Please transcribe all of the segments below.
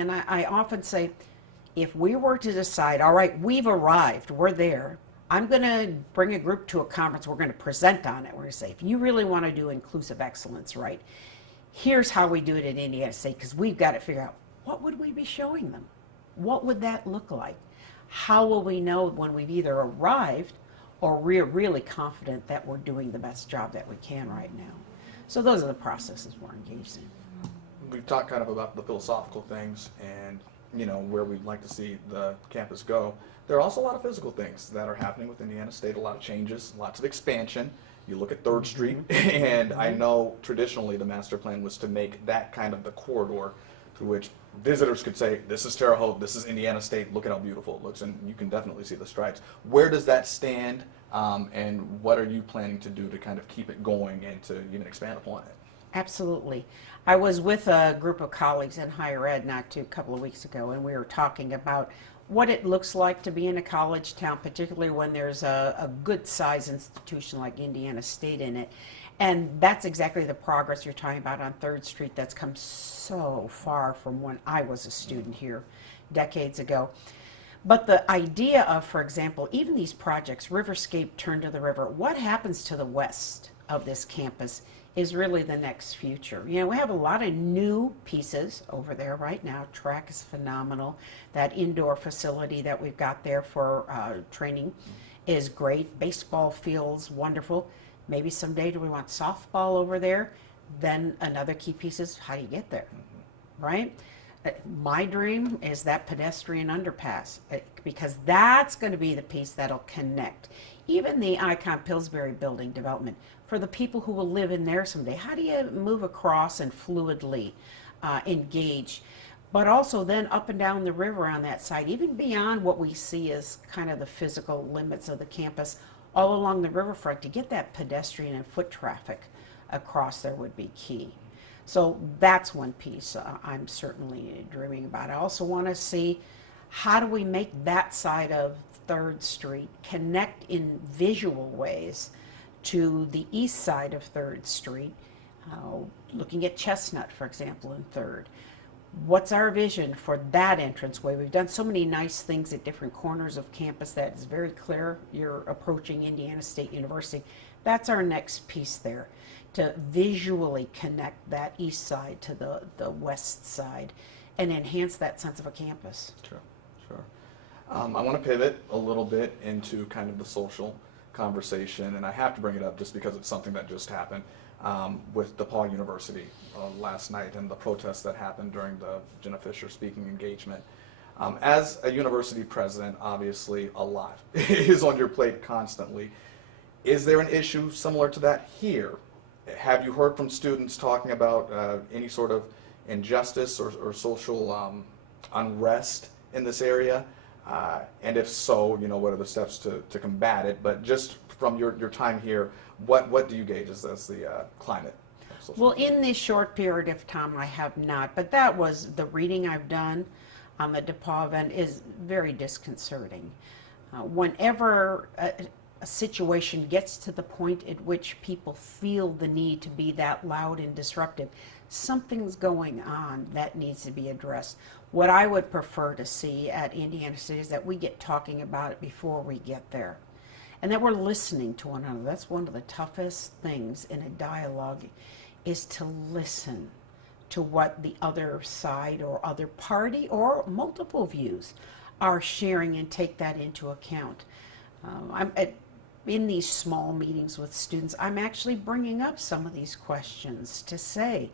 And I often say, if we were to decide, all right, we've arrived, we're there, I'm going to bring a group to a conference, we're going to present on it. We're going to say, if you really want to do inclusive excellence right, here's how we do it in Indiana State, because we've got to figure out, what would we be showing them? What would that look like? How will we know when we've either arrived or we're really confident that we're doing the best job that we can right now? So those are the processes we're engaged in. We've talked kind of about the philosophical things and, you know, where we'd like to see the campus go. There are also a lot of physical things that are happening with Indiana State, a lot of changes, lots of expansion. You look at 3rd Street, and I know traditionally the master plan was to make that kind of the corridor through which visitors could say, this is Terre Haute, this is Indiana State, look at how beautiful it looks, and you can definitely see the strides. Where does that stand, and what are you planning to do to kind of keep it going and to even expand upon it? Absolutely. I was with a group of colleagues in higher ed a couple of weeks ago, and we were talking about what it looks like to be in a college town, particularly when there's a good size institution like Indiana State in it. And that's exactly the progress you're talking about on 3rd Street that's come so far from when I was a student here decades ago. But the idea of, for example, even these projects, Riverscape, Turn to the River, what happens to the west of this campus is really the next future. You know, we have a lot of new pieces over there right now. Track is phenomenal. That indoor facility that we've got there for training is great. Baseball field's wonderful. Maybe someday do we want softball over there? Then another key piece is, how do you get there, right? My dream is that pedestrian underpass, because that's going to be the piece that'll connect. Even the Icon Pillsbury building development, for the people who will live in there someday, how do you move across and fluidly engage? But also then up and down the river on that side, even beyond what we see as kind of the physical limits of the campus, all along the riverfront, to get that pedestrian and foot traffic across there would be key. So that's one piece I'm certainly dreaming about. I also want to see, how do we make that side of 3rd Street connect in visual ways to the east side of 3rd Street, looking at Chestnut, for example, in 3rd. What's our vision for that entranceway? We've done so many nice things at different corners of campus that it's very clear you're approaching Indiana State University. That's our next piece there, to visually connect that east side to the west side and enhance that sense of a campus. Sure, sure. I want to pivot a little bit into kind of the social conversation, and I have to bring it up just because it's something that just happened with DePaul University last night and the protests that happened during the Jenna Fisher speaking engagement. As a university president, obviously a lot is on your plate constantly. Is there an issue similar to that here? Have you heard from students talking about any sort of injustice or social unrest in this area? And if so, you know, what are the steps to combat it? But just from your time here, what do you gauge as the climate? Well, in this short period of time, I have not. But that was the reading I've done on the DePaul event is very disconcerting. Whenever a situation gets to the point at which people feel the need to be that loud and disruptive, something's going on that needs to be addressed. What I would prefer to see at Indiana State is that we get talking about it before we get there, and that we're listening to one another. That's one of the toughest things in a dialogue, is to listen to what the other side or other party or multiple views are sharing and take that into account. In these small meetings with students, I'm actually bringing up some of these questions to say,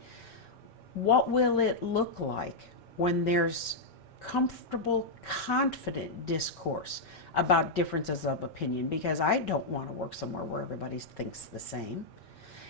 what will it look like when there's comfortable, confident discourse about differences of opinion? Because I don't want to work somewhere where everybody thinks the same.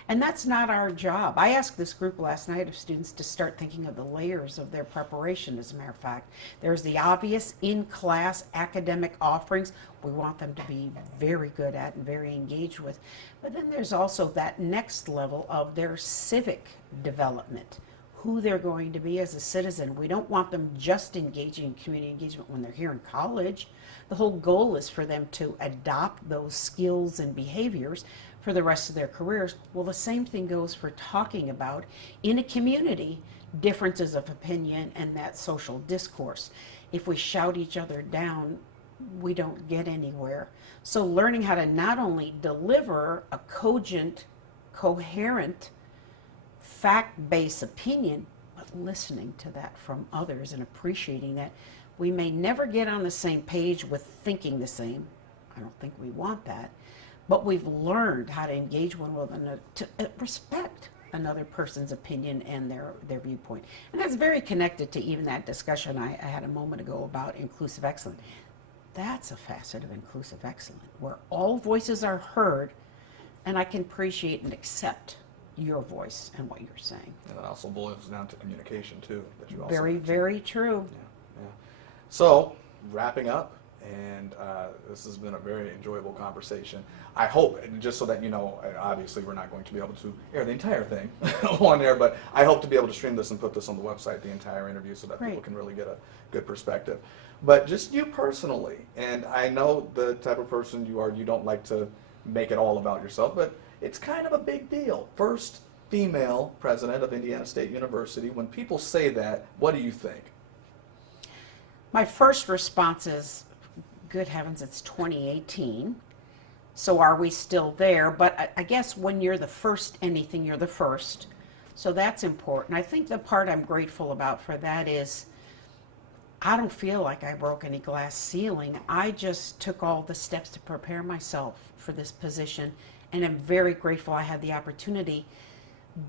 And that's not our job. I asked this group last night of students to start thinking of the layers of their preparation, as a matter of fact. There's the obvious in-class academic offerings we want them to be very good at and very engaged with. But then there's also that next level of their civic development, who they're going to be as a citizen. We don't want them just engaging in community engagement when they're here in college. The whole goal is for them to adopt those skills and behaviors for the rest of their careers. Well, the same thing goes for talking about in a community differences of opinion and that social discourse. If we shout each other down, we don't get anywhere. So learning how to not only deliver a cogent, coherent, fact-based opinion, but listening to that from others and appreciating that. We may never get on the same page with thinking the same. I don't think we want that. But we've learned how to engage one with another, to respect another person's opinion and their viewpoint. And that's very connected to even that discussion I had a moment ago about inclusive excellence. That's a facet of inclusive excellence, where all voices are heard, and I can appreciate and accept your voice and what you're saying. And it also boils down to communication too. That you also Very, very true. Yeah. So, wrapping up, and this has been a very enjoyable conversation. I hope, and just so that you know, obviously we're not going to be able to air the entire thing on air, but I hope to be able to stream this and put this on the website, the entire interview, so that people can really get a good perspective. But just you personally, and I know the type of person you are, you don't like to make it all about yourself, but it's kind of a big deal. First female president of Indiana State University. When people say that, what do you think? My first response is, good heavens, it's 2018. So are we still there? But I guess when you're the first anything, you're the first. So that's important. I think the part I'm grateful about for that is I don't feel like I broke any glass ceiling. I just took all the steps to prepare myself for this position, and I'm very grateful I had the opportunity.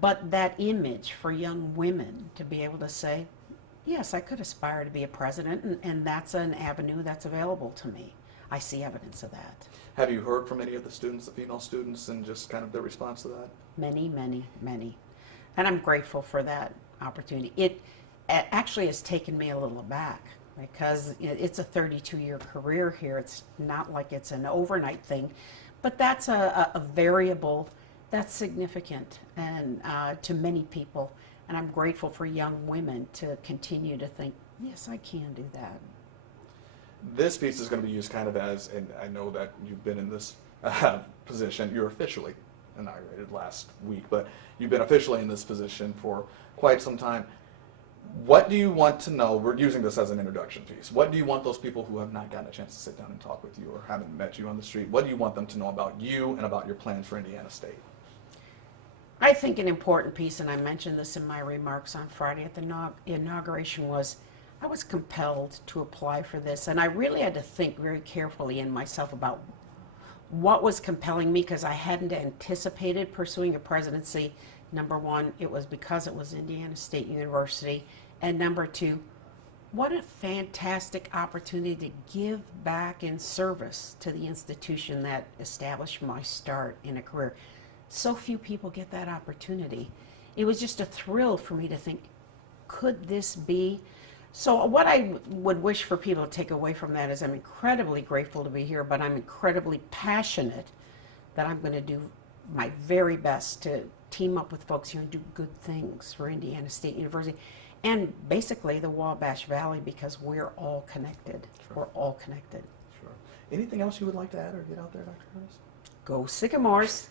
But that image for young women to be able to say, yes, I could aspire to be a president, and that's an avenue that's available to me. I see evidence of that. Have you heard from any of the students, the female students, and just kind of their response to that? Many, many, many. And I'm grateful for that opportunity. It actually has taken me a little aback because it's a 32-year career here. It's not like it's an overnight thing, but that's a variable that's significant and to many people. And I'm grateful for young women to continue to think, yes, I can do that. This piece is going to be used kind of as, and I know that you've been in this position, you're officially inaugurated last week, but you've been officially in this position for quite some time. What do you want to know? We're using this as an introduction piece. What do you want those people who have not gotten a chance to sit down and talk with you or haven't met you on the street, what do you want them to know about you and about your plans for Indiana State? I think an important piece, and I mentioned this in my remarks on Friday at the inauguration, was I was compelled to apply for this, and I really had to think very carefully in myself about what was compelling me, because I hadn't anticipated pursuing a presidency. Number one, it was because it was Indiana State University, and number two, what a fantastic opportunity to give back in service to the institution that established my start in a career. So few people get that opportunity. It was just a thrill for me to think, could this be? So what I would wish for people to take away from that is I'm incredibly grateful to be here, but I'm incredibly passionate that I'm going to do my very best to team up with folks here and do good things for Indiana State University and basically the Wabash Valley, because we're all connected. Sure. We're all connected. Sure. Anything else you would like to add or get out there, Dr. Harris? Go Sycamores.